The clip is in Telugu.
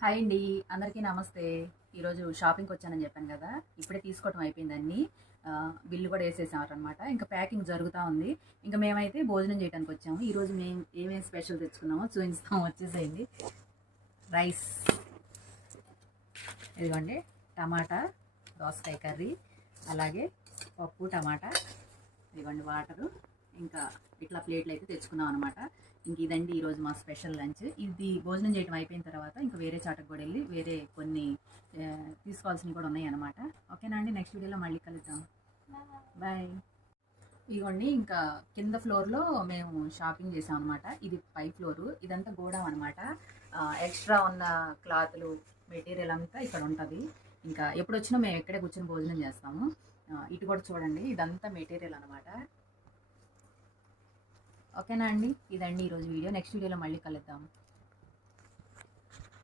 హాయ్ అండి, అందరికీ నమస్తే. ఈరోజు షాపింగ్కి వచ్చానని చెప్పాను కదా, ఇప్పుడే తీసుకోవటం అయిపోయింది అన్నీ. బిల్లు కూడా వేసేసామన్నమాట. ఇంకా ప్యాకింగ్ జరుగుతూ ఉంది. ఇంకా మేమైతే భోజనం చేయడానికి వచ్చాము. ఈరోజు మేము ఏమేమి స్పెషల్ తెచ్చుకున్నామో చూపిస్తాము, వచ్చేసేయండి. రైస్, ఇదిగోండి టమాటా దోసకాయ కర్రీ, అలాగే పప్పు టమాటా, ఇదిగోండి వాటరు, ఇంకా ఇట్లా ప్లేట్లు అయితే తెచ్చుకున్నాం అనమాట. ఇంక ఇదండి ఈరోజు మా స్పెషల్ లంచ్. ఇది భోజనం చేయడం అయిపోయిన తర్వాత ఇంకా వేరే చాటకు కూడా వెళ్ళి వేరే కొన్ని తీసుకోవాల్సినవి కూడా ఉన్నాయి అనమాట. ఓకేనా అండి, నెక్స్ట్ వీడియోలో మళ్ళీ కలుద్దాం. బాయ్. ఇదిగోండి ఇంకా కింద ఫ్లోర్లో మేము షాపింగ్ చేసాం అనమాట. ఇది పై ఫ్లోరు, ఇదంతా గోడం అనమాట. ఎక్స్ట్రా ఉన్న క్లాతులు మెటీరియల్ అంతా ఇక్కడ ఉంటుంది. ఇంకా ఎప్పుడు వచ్చినా మేము ఇక్కడే కూర్చొని భోజనం చేస్తాము. ఇటు కూడా చూడండి, ఇదంతా మెటీరియల్ అనమాట. ఓకేనా అండి, ఇదండి ఈరోజు వీడియో. నెక్స్ట్ వీడియోలో మళ్ళీ కలుద్దాం.